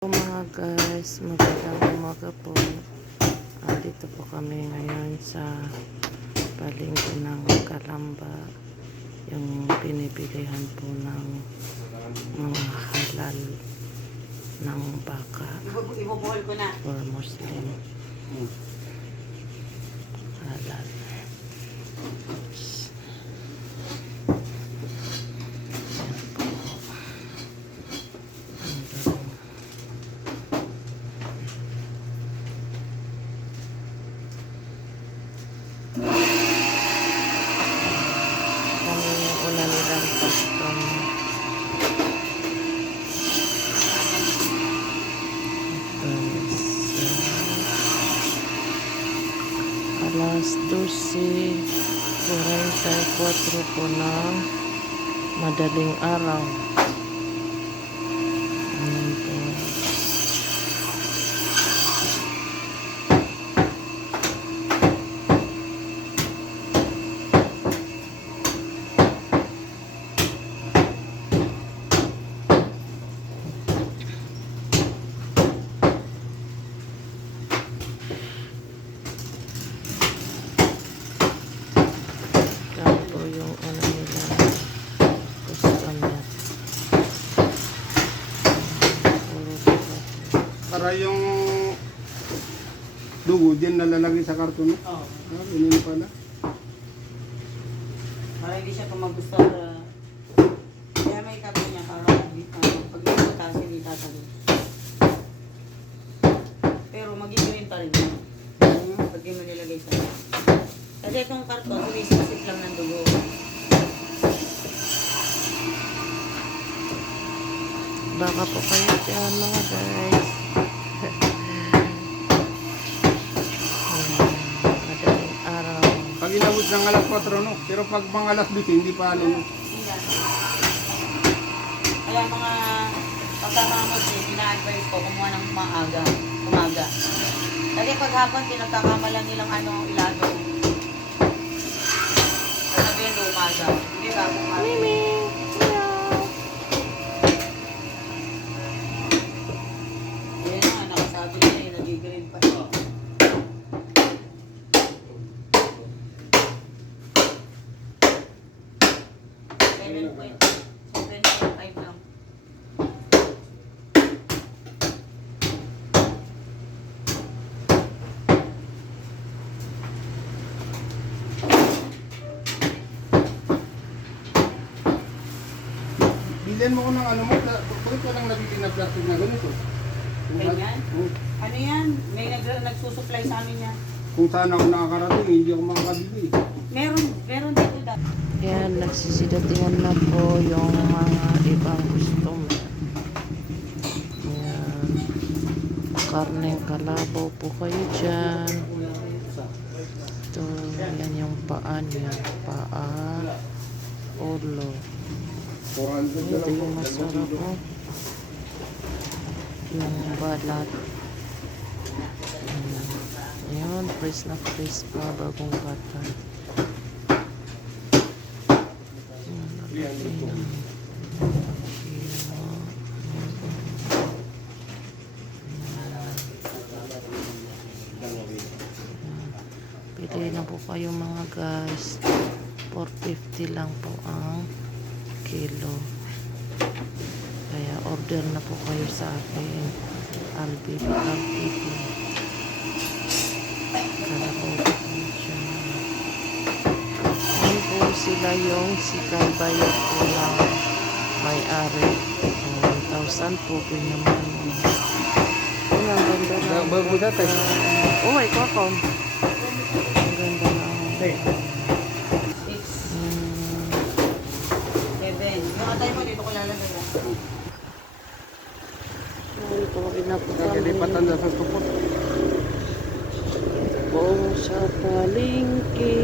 Mga guys, magandang umaga po. Dito po kami ngayon sa palengke ng Kalamba, yung binibilihan po ng mga halal ng baka Ibubuhol ko na. for Muslim. Halal. Kami yung una nilang customer. Alas 12:44 po ng madaling araw. Ayan po. Yan po yung ano nila customer. Puro baka. Para yung dugo din nalalagay sa karton. Oo. Ganun pala. Para hindi siya kumagusto. Kaya may tabi niya para pag ito taas hindi tatabi. Pero mag-green pa rin yun. Pag di mo nilagay sa kasi itong karton, sumisisip lang ng dugo. Baka po kayo dyan mga guys. Madaling araw. Pag inabot ng alas 4, no? Pero pag mga alas 10, hindi pa ano. No? Kaya mga pagkakamot eh, pina-advise ko kumuha ng maaga, umaga. Kasi pag hapon, pinagkakamalan nilang ilado. Sabihin ko umaga. Hindi ba? Umaga. Mimi! Meow! Yan nga, nakasabi niya yung nag-green pa. $7.5 lang. Bilhin mo ko ng ano mo. Bakit ka lang nabili na plastic na ganito? Ganyan? Oh, Ano yan? May nagsusupply sa amin yan. kung saan ako nakakarating, hindi ako makakabili. Meron dito dati. Yan, nagsisidatingan na po yung mga ibang customer. Yan. Karneng kalabaw po kayo dyan. Ito, yan yung paa niya. Paa, ulo. 400 na Ito lang po. yung masarap po. Yung balat. Ayan, fresh na fresh pa, bagong bata. Pili na po kayo mga guys. 450 lang po ang kilo. Kaya order na po kayo sa akin. Albibi. Kalabaw po siya. Yan po sila yung sikay bayad po ng may-ari. 1,000 po po naman. Yan ang ganda na. Bago dati. Oh, may kakao. Ang ganda na. 6, 7. Yung atay mo, dito ko lalagay. Ay, pawagin na po Nalilipatan kami. na sa tupot. Po sa palengke.